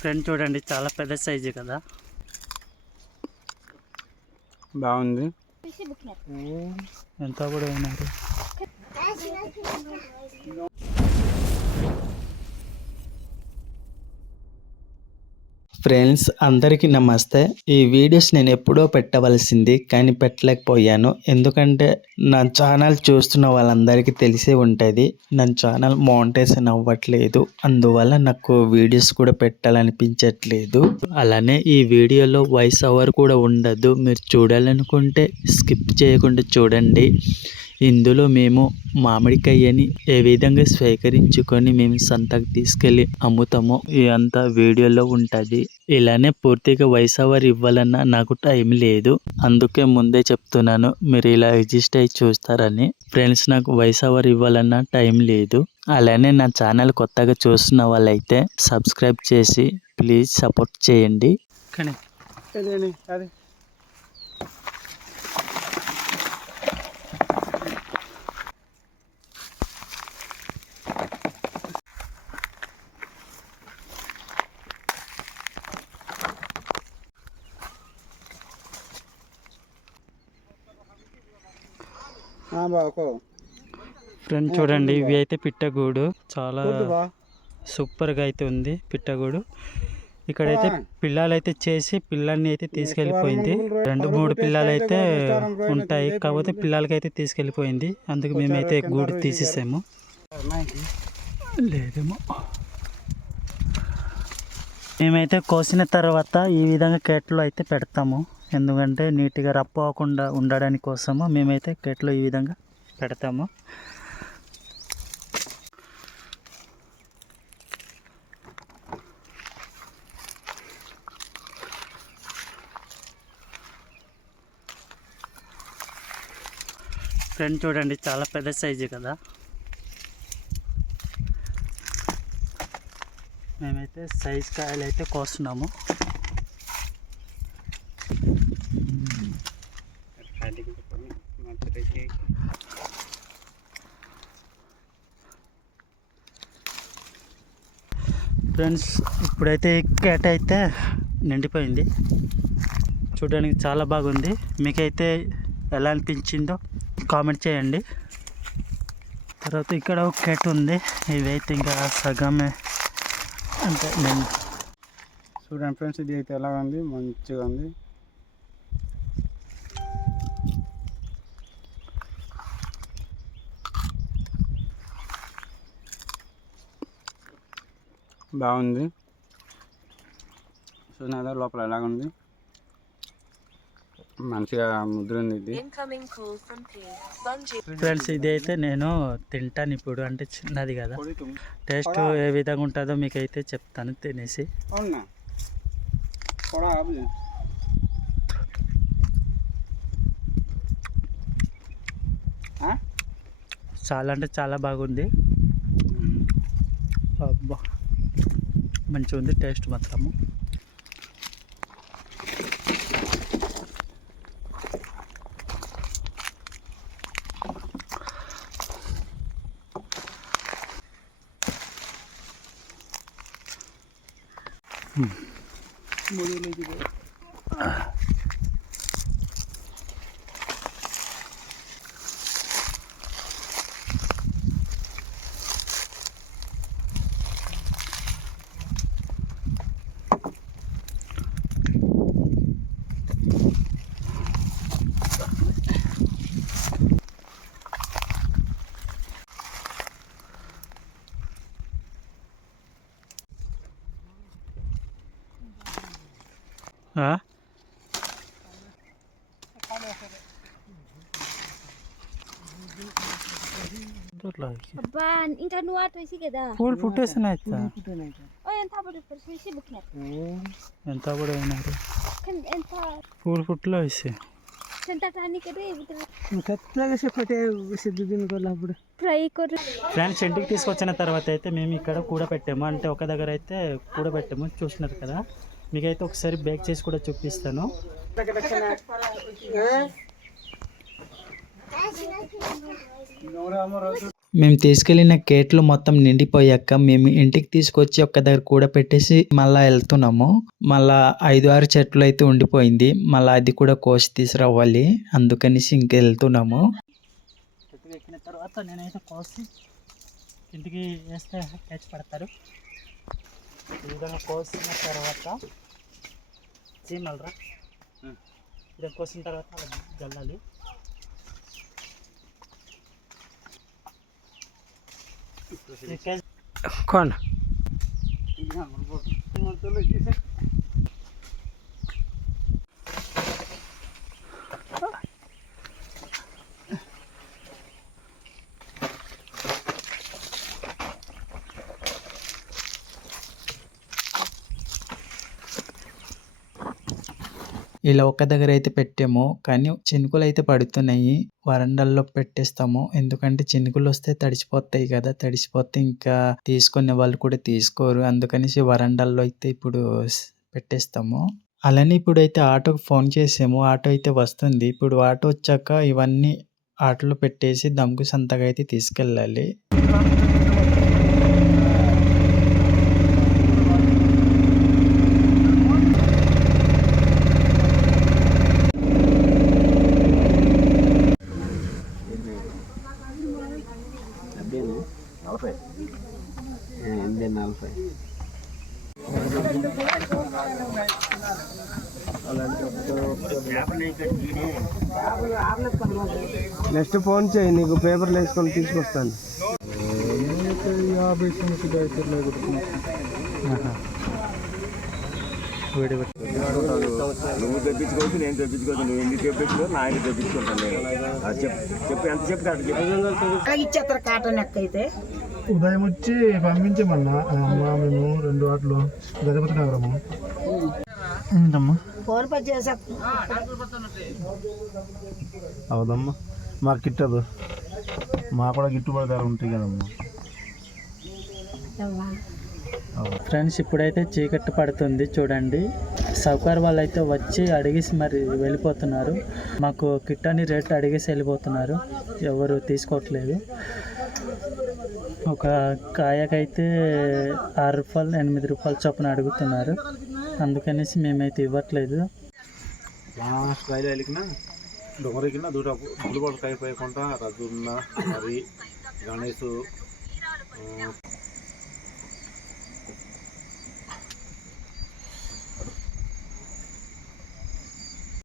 Friend చూడండి, చాలా పెద్ద సైజు కదా, బాగుంది. ఎంత కూడా ఉన్నారు. ఫ్రెండ్స్ అందరికీ నమస్తే. ఈ వీడియోస్ నేను ఎప్పుడో పెట్టవలసింది కానీ పెట్టలేకపోయాను. ఎందుకంటే నా ఛానల్ చూస్తున్న వాళ్ళందరికీ తెలిసే ఉంటుంది, నా ఛానల్ మోనిటైజేషన్ అవ్వట్లేదు. అందువల్ల నాకు వీడియోస్ కూడా పెట్టాలనిపించట్లేదు. అలానే ఈ వీడియోలో వాయిస్ ఓవర్ కూడా ఉండదు. మీరు చూడాలనుకుంటే స్కిప్ చేయకుండా చూడండి. ఇందులో మేము మామిడికాయని ఏ విధంగా స్వీకరించుకొని మేము సంతకు తీసుకెళ్ళి అమ్ముతామో ఇదంతా వీడియోలో ఉంటుంది. ఇలానే పూర్తిగా వాయిస్ ఓవర్ ఇవ్వాలన్నా నాకు టైం లేదు, అందుకే ముందే చెప్తున్నాను, మీరు ఇలా అడ్జస్ట్ అయ్యి చూస్తారని. ఫ్రెండ్స్, నాకు వాయిస్ ఓవర్ ఇవ్వాలన్నా టైం లేదు. అలానే నా ఛానల్ కొత్తగా చూస్తున్న వాళ్ళైతే సబ్స్క్రైబ్ చేసి ప్లీజ్ సపోర్ట్ చేయండి. కానీ ఫ్రెండ్ చూడండి, ఇవి అయితే పిట్టగూడు, చాలా సూపర్గా అయితే ఉంది పిట్టగూడు. ఇక్కడైతే పిల్లలు అయితే చేసి పిల్లల్ని అయితే తీసుకెళ్ళిపోయింది. 2-3 పిల్లలు అయితే ఉంటాయి, కాకపోతే పిల్లలకి అయితే తీసుకెళ్ళిపోయింది. అందుకు మేమైతే గూడు తీసేసాము. లేదేమో. మేమైతే కోసిన తర్వాత ఈ విధంగా కేట్లో అయితే పెడతాము, ఎందుకంటే నీట్గా రప్పు అవ్వకుండా ఉండడానికి కోసము మేమైతే కేట్లో ఈ విధంగా పెడతాము. ఫ్రెండ్ చూడండి, చాలా పెద్ద సైజు కదా, మేమైతే సైజ్ కాయలు అయితే కోస్తున్నాము. ఫ్రెండ్స్, ఇప్పుడైతే కేట అయితే నిండిపోయింది, చూడడానికి చాలా బాగుంది. మీకైతే ఎలా అనిపించిందో కామెంట్ చేయండి. తర్వాత ఇక్కడ ఒక కేట ఉంది, ఇవైతే ఇంకా సగమే అంటే నేను చూడండి ఫ్రెండ్స్, ఇది అయితే ఎలా ఉంది, మంచిగా ఉంది. బాగుంది. చూసినా లోపల ఎలాగుంది, మంచిగా ముద్రుంది ఇది. ఫ్రెండ్స్, ఇది అయితే నేను తింటాను ఇప్పుడు, అంటే చిన్నది కదా, టేస్ట్ ఏ విధంగా ఉంటుందో మీకైతే చెప్తాను తినేసి. చాలా అంటే చాలా బాగుంది, అబ్బా మంచిగా ఉంది టేస్ట్ మాత్రము. ఇంకా నువ్వు అటు వేసి కదా పూలు పుట్టేసినాయి, ఎంత కూడా అయినారు పూలు పుట్టలో వేసి ఫ్రెండ్స్. ఇంటికి తీసుకొచ్చిన తర్వాత అయితే మేము ఇక్కడ కూడా పెట్టాము, అంటే ఒక దగ్గర అయితే కూడా పెట్టాము, చూసినారు కదా. మీకైతే ఒకసారి బేక్ చేసి కూడా చూపిస్తాను. మేము తీసుకెళ్ళిన కేట్లు మొత్తం నిండిపోయాక మేము ఇంటికి తీసుకొచ్చి ఒక్క దగ్గర కూడా పెట్టేసి మళ్ళా వెళ్తున్నాము. మళ్ళా 5-6 చెట్లు అయితే ఉండిపోయింది. మళ్ళీ అది కూడా కోసి తీసుకురావాలి, అందుకనేసి ఇంక వెళ్తున్నాము. చెట్టు ఎక్కిన తర్వాత నేనైతే కోసి ఇంటికి వేస్తే క్యాచ్ పడతారు. ఈ విధంగా కోసిన తర్వాత చీమలరా ఇది కోసిన తర్వాత అలా జల్లాలి. कौन ఇలా ఒక దగ్గర అయితే పెట్టాము, కానీ చినుకులు అయితే పడుతున్నాయి. వరండాల్లో పెట్టేస్తాము, ఎందుకంటే చినుకులు వస్తే తడిసిపోతాయి కదా, తడిసిపోతే ఇంకా తీసుకునే వాళ్ళు కూడా తీసుకోరు, అందుకనేసి వరండాల్లో అయితే ఇప్పుడు పెట్టేస్తాము. అలానే ఇప్పుడైతే ఆటోకి ఫోన్ చేసాము, ఆటో అయితే వస్తుంది. ఇప్పుడు ఆటో వచ్చాక ఇవన్నీ ఆటోలో పెట్టేసి దమ్కు సంతగా అయితే తీసుకెళ్ళాలి. నెక్స్ట్ ఫోన్ చేయి, నీకు పేపర్లు వేసుకొని తీసుకొస్తాను. నువ్వు తెప్పించుకోవచ్చు, నేను తెప్పించుకోవచ్చు, నువ్వు ఎందుకు తెప్పించుకో, నా ఆయన తెప్పించుకుంటాను నేను. చెప్పు ఎంత చెప్తే అటు ఇచ్చేస్తారు కాటన్ ఎక్క అయితే. ఉదయం వచ్చి పంపించమన్నా అమ్మ, మేము 2 ఆటలు గజపతి నగరము. ఫోన్ పే చేసా అవుదమ్మా, మాకు గిట్టదు, మాకు కూడా గిట్టుబాటు ధర ఉంటాయి కదమ్మా. ఫ్రెండ్స్ ఇప్పుడైతే చీకటి పడుతుంది చూడండి. సౌకర్ వాళ్ళు అయితే వచ్చి అడిగేసి మరి వెళ్ళిపోతున్నారు. మాకు కిట్టని రేట్ అడిగేసి వెళ్ళిపోతున్నారు, ఎవరు తీసుకోవట్లేదు. ఒక కాయకైతే 6 రూపాయలు 8 రూపాయలు చొప్పున అడుగుతున్నారు, అందుకనేసి మేమైతే ఇవ్వట్లేదు. రైలు వెళ్ళిన డొంగరికిన దూడ బుడిబొడ కైపోయకుండా రజున్న మరి గణేష్